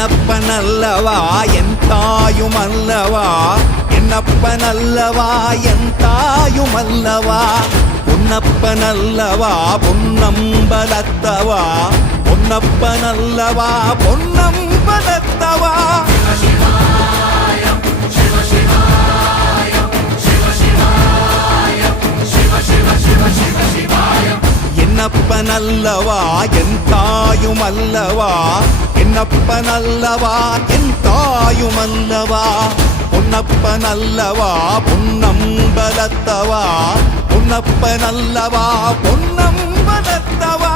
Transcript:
என்னப்பனல்லவா என் தாயுமல்லவா, என்னப்பனல்லவா என் தாயுமல்லவா, பொன்னப்பனல்லவா பொன்னம்பலத்தவா, பொன்னப்பனல்லவா பொன்னம்பலத்தவா. என்னப்பனல்லவா என் தாயுமல்லவா, என்னப்பனல்லவா என் தாயுமல்லவா, பொன்னப்பனல்லவா பொன்னம்பலத்தவா, பொன்னப்பனல்லவா பொன்னம்பலத்தவா.